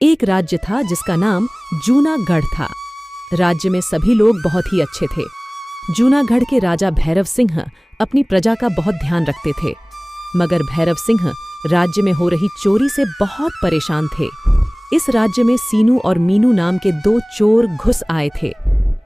एक राज्य था जिसका नाम जूनागढ़ था। राज्य में सभी लोग बहुत ही अच्छे थे। जूनागढ़ के राजा भैरव सिंह अपनी प्रजा का बहुत ध्यान रखते थे, मगर भैरव सिंह राज्य में हो रही चोरी से बहुत परेशान थे। इस राज्य में सीनू और मीनू नाम के दो चोर घुस आए थे।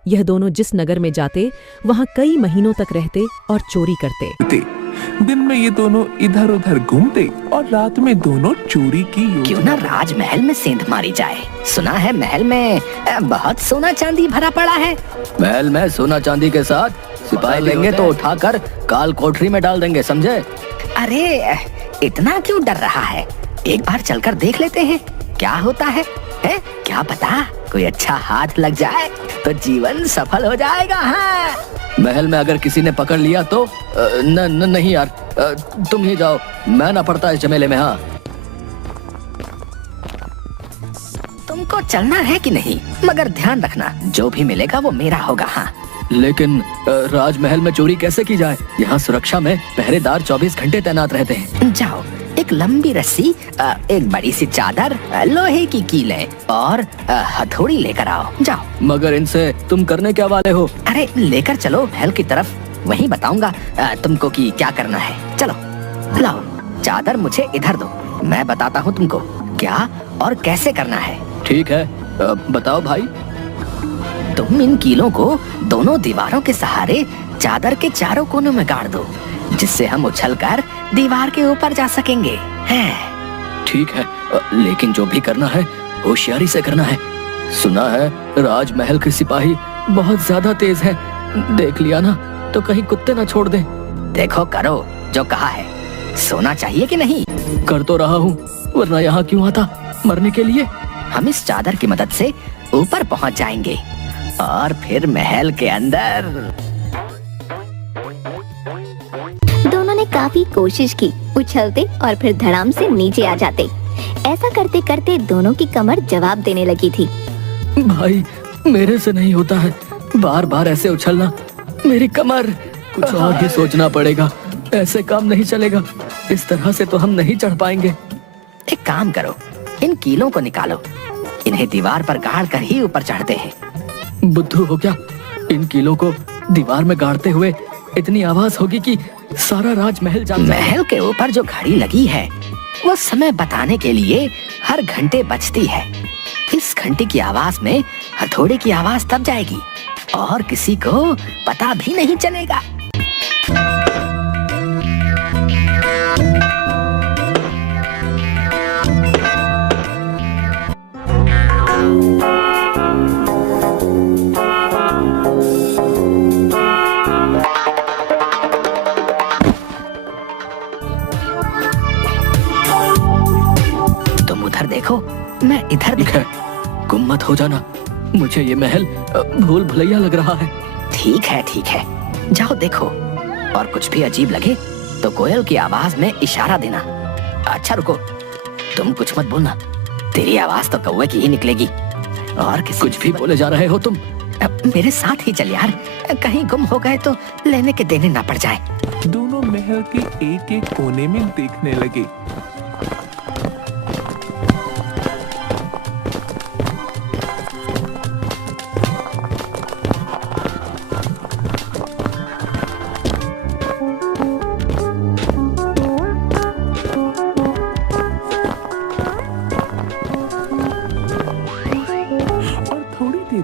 यह दोनों जिस नगर में जाते वहां कई महीनों तक रहते और चोरी करते। दिन में ये दोनों इधर उधर घूमते और रात में दोनों चोरी की योजना। क्यों ना राजमहल में सेंध मारी जाए। सुना है महल में बहुत सोना चांदी भरा पड़ा है। महल में सोना चांदी के साथ सिपाही लेंगे तो उठाकर काल कोठरी में डाल देंगे, समझे? अरे इतना क्यों डर रहा है? एक बार चलकर देख लेते हैं क्या होता है? क्या पता कोई अच्छा हाथ लग जाए तो जीवन सफल हो जाएगा। हाँ। महल में अगर किसी ने पकड़ लिया तो नहीं यार, तुम ही जाओ, मैं ना पड़ता इस झमेले में। हाँ, तुमको चलना है कि नहीं? मगर ध्यान रखना जो भी मिलेगा वो मेरा होगा। हाँ, लेकिन राजमहल में चोरी कैसे की जाए? यहाँ सुरक्षा में पहरेदार 24 घंटे तैनात रहते हैं। जाओ, एक लंबी रस्सी, एक बड़ी सी चादर, लोहे की कीलें और हथौड़ी लेकर आओ। जाओ। मगर इनसे तुम करने क्या वाले हो? अरे लेकर चलो महल की तरफ, वहीं बताऊंगा तुमको कि क्या करना है। चलो लाओ, चादर मुझे इधर दो, मैं बताता हूँ तुमको क्या और कैसे करना है। ठीक है, बताओ भाई। तुम इन कीलों को दोनों दीवारों के सहारे चादर के चारों कोनों में गाड़ दो, जिससे हम उछलकर दीवार के ऊपर जा सकेंगे। ठीक है, लेकिन जो भी करना है होशियारी से करना है। सुना है राजमहल के सिपाही बहुत ज्यादा तेज हैं। देख लिया ना तो कहीं कुत्ते ना छोड़ दें। देखो करो जो कहा है। सोना चाहिए कि नहीं? कर तो रहा हूँ, वरना यहाँ क्यों आता? मरने के लिए। हम इस चादर की मदद से ऊपर पहुँच जाएंगे और फिर महल के अंदर। दोनों ने काफी कोशिश की, उछलते और फिर धड़ाम से नीचे आ जाते। ऐसा करते करते दोनों की कमर जवाब देने लगी थी। भाई मेरे से नहीं होता है, बार बार ऐसे उछलना। मेरी कमर, कुछ और भी सोचना पड़ेगा, ऐसे काम नहीं चलेगा। इस तरह से तो हम नहीं चढ़ पाएंगे। एक काम करो, इन कीलों को निकालो, इन्हें दीवार पर गाड़ कर ही ऊपर चढ़ते हैं। बुद्धू हो क्या? इन कीलों को दीवार में गाड़ते हुए इतनी आवाज होगी कि सारा राजमहल जाग जाए। महल के ऊपर जो घड़ी लगी है वो समय बताने के लिए हर घंटे बजती है। इस घंटे की आवाज में हथौड़े की आवाज तब जाएगी और किसी को पता भी नहीं चलेगा। देखो, मैं इधर दिखा। गुम मत हो जाना, मुझे ये महल भूल भुलैया लग रहा है। ठीक है ठीक है, जाओ देखो, और कुछ भी अजीब लगे तो कोयल की आवाज में इशारा देना। अच्छा रुको, तुम कुछ मत बोलना, तेरी आवाज तो कौवे की ही निकलेगी। और कुछ भी बोले जा रहे हो तुम? मेरे साथ ही चल यार, कहीं गुम हो गए तो लेने के देने ना पड़ जाए। दोनों महल के एक एक कोने में देखने लगे।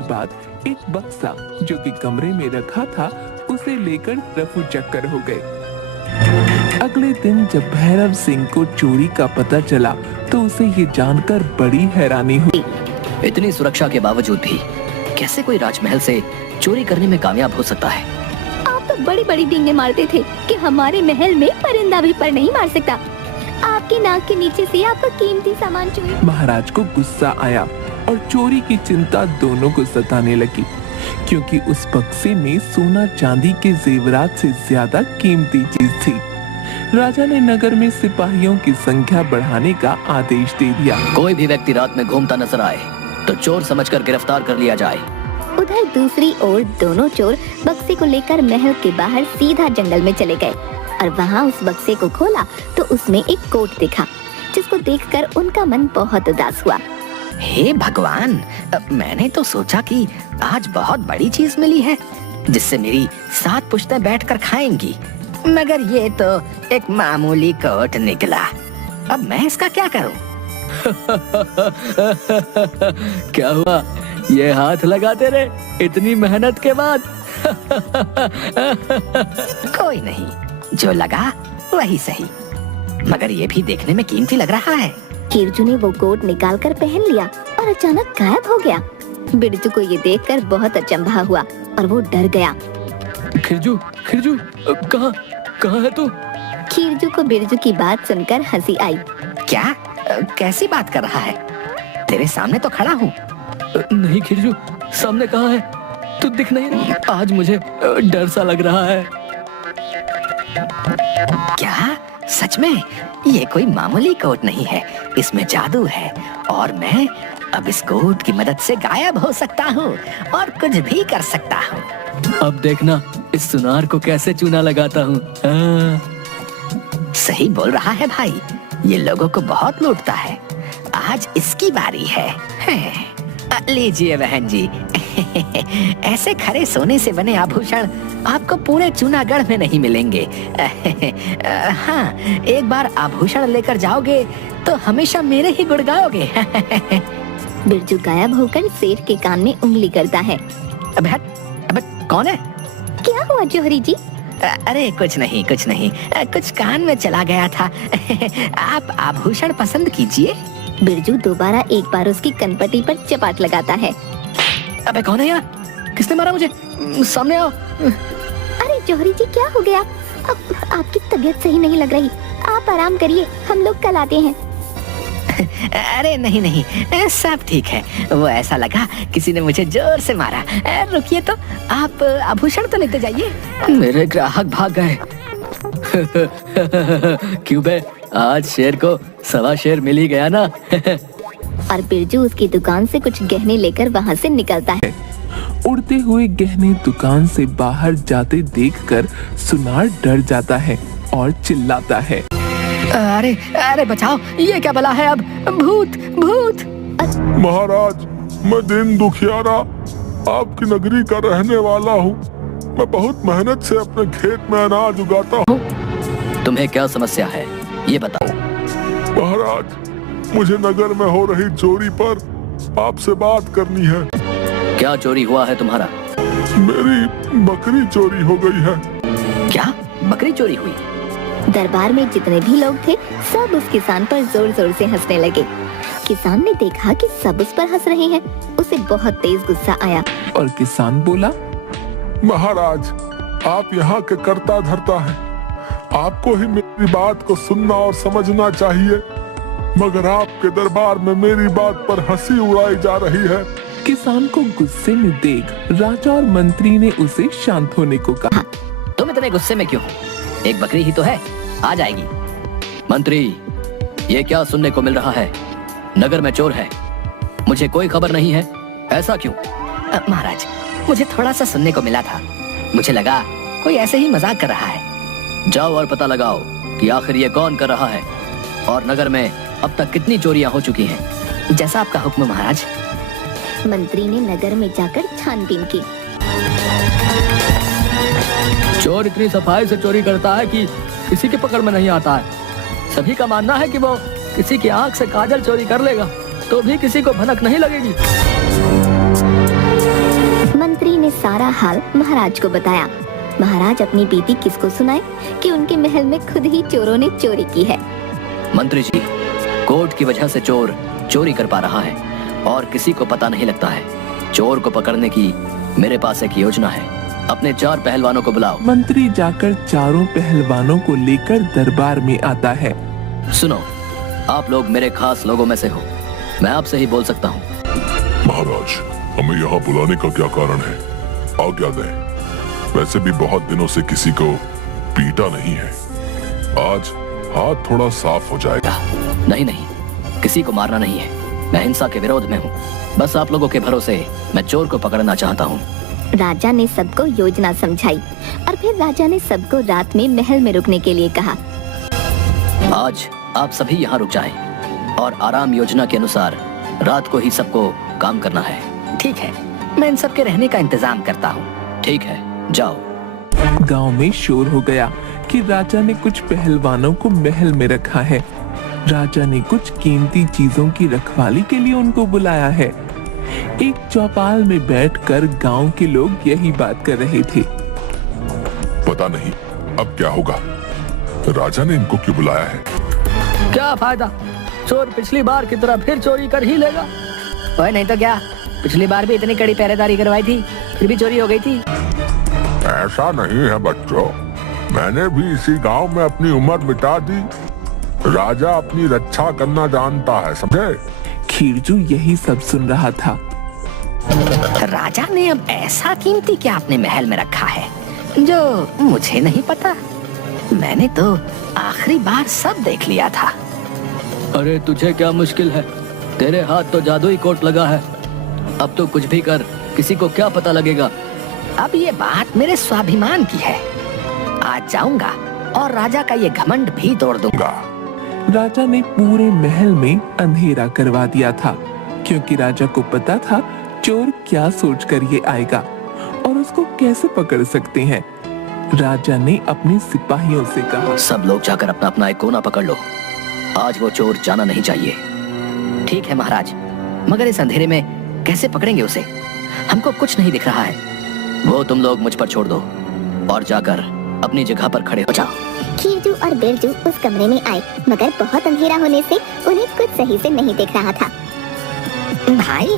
बाद एक बक्सा जो कि कमरे में रखा था उसे लेकर रफू चक्कर हो गए। अगले दिन जब भैरव सिंह को चोरी का पता चला तो उसे ये जानकर बड़ी हैरानी हुई। इतनी सुरक्षा के बावजूद भी कैसे कोई राजमहल से चोरी करने में कामयाब हो सकता है? आप तो बड़ी बड़ी डींगे मारते थे कि हमारे महल में परिंदा भी पर नहीं मार सकता। आपकी नाक के नीचे से आपका कीमती सामान चोरी। महाराज को गुस्सा आया और चोरी की चिंता दोनों को सताने लगी, क्योंकि उस बक्से में सोना चांदी के जेवरात से ज्यादा कीमती चीज थी। राजा ने नगर में सिपाहियों की संख्या बढ़ाने का आदेश दे दिया। कोई भी व्यक्ति रात में घूमता नजर आए तो चोर समझकर गिरफ्तार कर लिया जाए। उधर दूसरी ओर दोनों चोर बक्से को लेकर महल के बाहर सीधा जंगल में चले गए और वहाँ उस बक्से को खोला तो उसमें एक कोट दिखा, जिसको देखकर उनका मन बहुत उदास हुआ। हे भगवान, मैंने तो सोचा कि आज बहुत बड़ी चीज मिली है जिससे मेरी 7 पुश्तें बैठकर खाएंगी, मगर ये तो एक मामूली कोट निकला। अब मैं इसका क्या करूं? क्या हुआ, ये हाथ लगाते रहे इतनी मेहनत के बाद? कोई नहीं, जो लगा वही सही, मगर ये भी देखने में कीमती लग रहा है। खिरजू ने वो कोट निकाल कर पहन लिया और अचानक गायब हो गया। बिरजू को ये देखकर बहुत अचंभा हुआ और वो डर गया। खिरजू, खिरजू, कहाँ है तू? खिरजू को बिरजू की बात सुनकर हंसी आई। क्या? कैसी बात कर रहा है? तेरे सामने तो खड़ा हूँ। नहीं खिरजू, सामने कहाँ है? तू दिख नहीं रहा। आज मुझे डर सा लग रहा है। क्या सच में? ये कोई मामूली कोट नहीं है, इसमें जादू है और मैं अब इस कोट की मदद से गायब हो सकता हूँ और कुछ भी कर सकता हूँ। अब देखना इस सुनार को कैसे चूना लगाता हूँ। सही बोल रहा है भाई, ये लोगों को बहुत लूटता है। आज इसकी बारी है। लीजिए बहन जी, ऐसे खरे सोने से बने आभूषण आपको पूरे जूनागढ़ में नहीं मिलेंगे। हाँ, एक बार आभूषण लेकर जाओगे तो हमेशा मेरे ही गुण गाओगे। बिरजू गायब होकर सेठ के कान में उंगली करता है। अबे कौन है? क्या हुआ जौहरी जी? अरे कुछ नहीं, कुछ कान में चला गया था। आप आभूषण पसंद कीजिए। बिरजू दोबारा एक बार उसकी कनपटी पर चपाट लगाता है। अबे कौन है यार? किसने मारा मुझे? सामने आओ। अरे जौहरी जी, क्या हो गया? अब आपकी तबीयत सही नहीं लग रही, आप आराम करिए, हम लोग कल आते हैं। अरे नहीं, सब ठीक है। वो ऐसा लगा किसी ने मुझे जोर से मारा। रुकिए तो, आप आभूषण तो लेते जाइए। मेरे ग्राहक भाग गए। क्यों बे, आज शेर को 1.25 शेर मिल ही गया ना। और बिरजू उसकी दुकान से कुछ गहने लेकर वहाँ से निकलता है। उड़ते हुए गहने दुकान से बाहर जाते देखकर सुनार डर जाता है और चिल्लाता है। अरे बचाओ, ये क्या बला है? अब भूत। महाराज, मैं दिन दुखियारा आपकी नगरी का रहने वाला हूँ। मैं बहुत मेहनत से अपने खेत में अनाज उगाता हूँ। तुम्हें क्या समस्या है, ये बताओ। महाराज, मुझे नगर में हो रही चोरी पर आपसे बात करनी है। क्या चोरी हुआ है तुम्हारा? मेरी बकरी चोरी हो गई है। क्या बकरी चोरी हुई? दरबार में जितने भी लोग थे सब उस किसान पर जोर जोर से हंसने लगे। किसान ने देखा कि सब उस पर हंस रहे हैं, उसे बहुत तेज गुस्सा आया और किसान बोला, महाराज, आप यहाँ के कर्ता धर्ता हैं, आपको ही मेरी बात को सुनना और समझना चाहिए, मगर आपके दरबार में मेरी बात पर हंसी उड़ाई जा रही है। किसान को गुस्से में देख राजा और मंत्री ने उसे शांत होने को कहा। तुम इतने गुस्से में क्यों हो? एक बकरी ही तो है, आ जाएगी। मंत्री, ये क्या सुनने को मिल रहा है? नगर में चोर है, मुझे कोई खबर नहीं है, ऐसा क्यों? महाराज, मुझे थोड़ा सा सुनने को मिला था, मुझे लगा कोई ऐसे ही मजाक कर रहा है। जाओ और पता लगाओ कि आखिर ये कौन कर रहा है और नगर में अब तक कितनी चोरियां हो चुकी हैं। जैसा आपका हुक्म महाराज। मंत्री ने नगर में जाकर छानबीन की। चोर इतनी सफाई से चोरी करता है कि किसी की पकड़ में नहीं आता है। सभी का मानना है कि वो किसी की आंख से काजल चोरी कर लेगा तो भी किसी को भनक नहीं लगेगी। मंत्री ने सारा हाल महाराज को बताया। महाराज अपनी बीती किसको सुनाए कि उनके महल में खुद ही चोरों ने चोरी की है। मंत्री जी, कोर्ट की वजह से चोर चोरी कर पा रहा है और किसी को पता नहीं लगता है। चोर को पकड़ने की मेरे पास एक योजना है। अपने 4 पहलवानों को बुलाओ। मंत्री जाकर 4 पहलवानों को लेकर दरबार में आता है। सुनो, आप लोग मेरे खास लोगों में से हो, मैं आपसे ही बोल सकता हूँ। महाराज, हमें यहाँ बुलाने का क्या कारण है? आज्ञा दें। वैसे भी बहुत दिनों से किसी को पीटा नहीं है, आज हाथ थोड़ा साफ हो जाएगा। नहीं, किसी को मारना नहीं है, मैं हिंसा के विरोध में हूँ। बस आप लोगों के भरोसे मैं चोर को पकड़ना चाहता हूँ। राजा ने सबको योजना समझाई और फिर राजा ने सबको रात में महल में रुकने के लिए कहा। आज आप सभी यहाँ रुक जाएं और आराम योजना के अनुसार रात को ही सबको काम करना है। ठीक है, मैं इन सबके रहने का इंतजाम करता हूँ। ठीक है, जाओ। गांव में शोर हो गया कि राजा ने कुछ पहलवानों को महल में रखा है। राजा ने कुछ कीमती चीजों की रखवाली के लिए उनको बुलाया है। एक चौपाल में बैठकर गांव के लोग यही बात कर रहे थे। पता नहीं अब क्या होगा, राजा ने इनको क्यों बुलाया है? क्या फायदा, चोर पिछली बार की तरह फिर चोरी कर ही लेगा। ओए नहीं तो क्या, पिछली बार भी इतनी कड़ी पहरेदारी करवाई थी, फिर भी चोरी हो गई थी। ऐसा नहीं है बच्चों, मैंने भी इसी गांव में अपनी उम्र बिता दी। राजा अपनी रक्षा करना जानता है, समझे? खीरजू यही सब सुन रहा था। राजा ने अब ऐसा कीमती क्या अपने महल में रखा है जो मुझे नहीं पता? मैंने तो आखिरी बार सब देख लिया था। अरे तुझे क्या मुश्किल है, तेरे हाथ तो जादुई कोट लगा है। अब तो कुछ भी कर, किसी को क्या पता लगेगा। अब ये बात मेरे स्वाभिमान की है। आज जाऊंगा और राजा का ये घमंड भी तोड़ दूंगा। राजा ने पूरे महल में अंधेरा करवा दिया था, क्योंकि राजा को पता था चोर क्या सोचकर ये आएगा और उसको कैसे पकड़ सकते हैं। राजा ने अपने सिपाहियों से कहा, सब लोग जाकर अपना अपना एक कोना पकड़ लो। आज वो चोर जाना नहीं चाहिए। ठीक है महाराज, मगर इस अंधेरे में कैसे पकड़ेंगे उसे? हमको कुछ नहीं दिख रहा है। वो तुम लोग मुझ पर छोड़ दो और जाकर अपनी जगह पर खड़े हो जाओ। खीरजू और बिरजू उस कमरे में आए, मगर बहुत अंधेरा होने से उन्हें कुछ सही से नहीं दिख रहा था। भाई,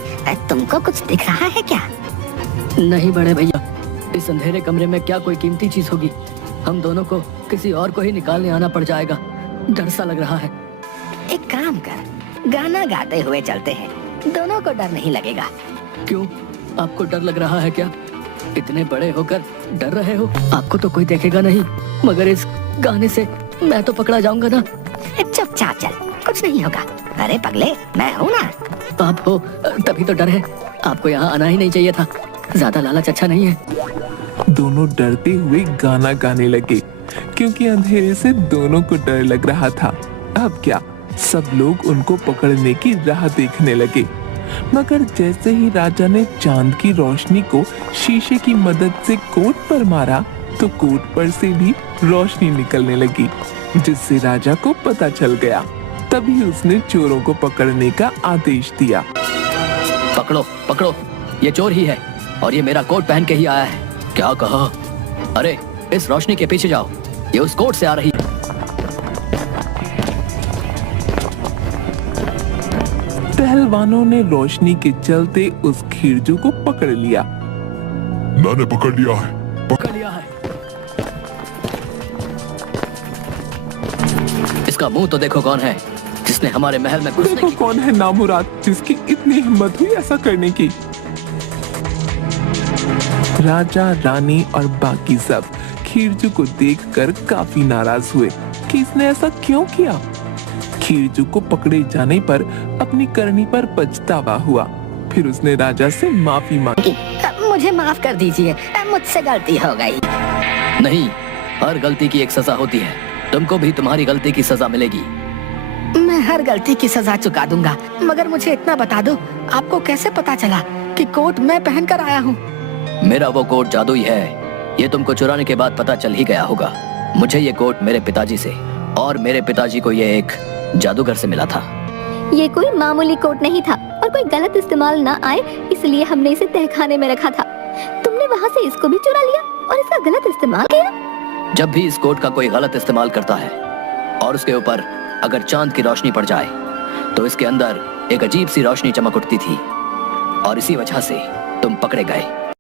तुमको कुछ दिख रहा है क्या? नहीं बड़े भैया, इस अंधेरे कमरे में क्या कोई कीमती चीज होगी? हम दोनों को किसी और को ही निकालने आना पड़ जाएगा। डर सा लग रहा है। एक काम कर, गाना गाते हुए चलते हैं, दोनों को डर नहीं लगेगा। क्यों, आपको डर लग रहा है क्या? इतने बड़े होकर डर रहे हो? आपको तो कोई देखेगा नहीं, मगर इस गाने से मैं तो पकड़ा जाऊंगा ना। चुपचाप चल, कुछ नहीं होगा। अरे पगले, मैं हूँ ना। आप हो तभी तो डर है। आपको यहाँ आना ही नहीं चाहिए था। ज्यादा लालच अच्छा नहीं है। दोनों डरते हुए गाना गाने लगे, क्योंकि अंधेरे से दोनों को डर लग रहा था। अब क्या, सब लोग उनको पकड़ने की राह देखने लगे। मगर जैसे ही राजा ने चांद की रोशनी को शीशे की मदद से कोट पर मारा, तो कोट पर से भी रोशनी निकलने लगी, जिससे राजा को पता चल गया। तभी उसने चोरों को पकड़ने का आदेश दिया। पकड़ो पकड़ो, ये चोर ही है और ये मेरा कोट पहन के ही आया है। क्या कहा? अरे इस रोशनी के पीछे जाओ, ये उस कोट से आ रही है। पहलवानों ने रोशनी के चलते उस खीरजू को पकड़ लिया। मैंने पकड़ लिया है। पकड़ लिया है। इसका मुंह तो देखो कौन है जिसने हमारे महल में घुसने देखो की। कौन है नामुराद जिसकी इतनी हिम्मत हुई ऐसा करने की। राजा, रानी और बाकी सब खीरजू को देखकर काफी नाराज हुए कि इसने ऐसा क्यों किया। खीरजू को पकड़े जाने पर अपनी करनी पर पछतावा हुआ। फिर उसने राजा से माफी मांगी। मुझे माफ कर दीजिए, मुझसे गलती हो गई। नहीं, हर गलती की एक सजा होती है। तुमको भी तुम्हारी गलती की सजा मिलेगी। मैं हर गलती की सजा चुका दूंगा, मगर मुझे इतना बता दो, आपको कैसे पता चला कि कोट मैं पहन कर आया हूँ? मेरा वो कोट जादुई है, ये तुमको चुराने के बाद पता चल ही गया होगा। मुझे ये कोट मेरे पिताजी से और मेरे पिताजी को ये एक जादूगर से मिला था। ये कोई मामूली कोट नहीं था और कोई गलत इस्तेमाल ना आए, इसलिए हमने इसे तहखाने में रखा था। तुमने वहाँ से इसको भी चुरा लिया और इसका गलत इस्तेमाल किया। जब भी इस कोट का कोई गलत इस्तेमाल करता है और उसके ऊपर अगर चांद की रोशनी पड़ जाए, तो इसके अंदर एक अजीब सी रोशनी चमक उठती थी और इसी वजह से तुम पकड़े गए।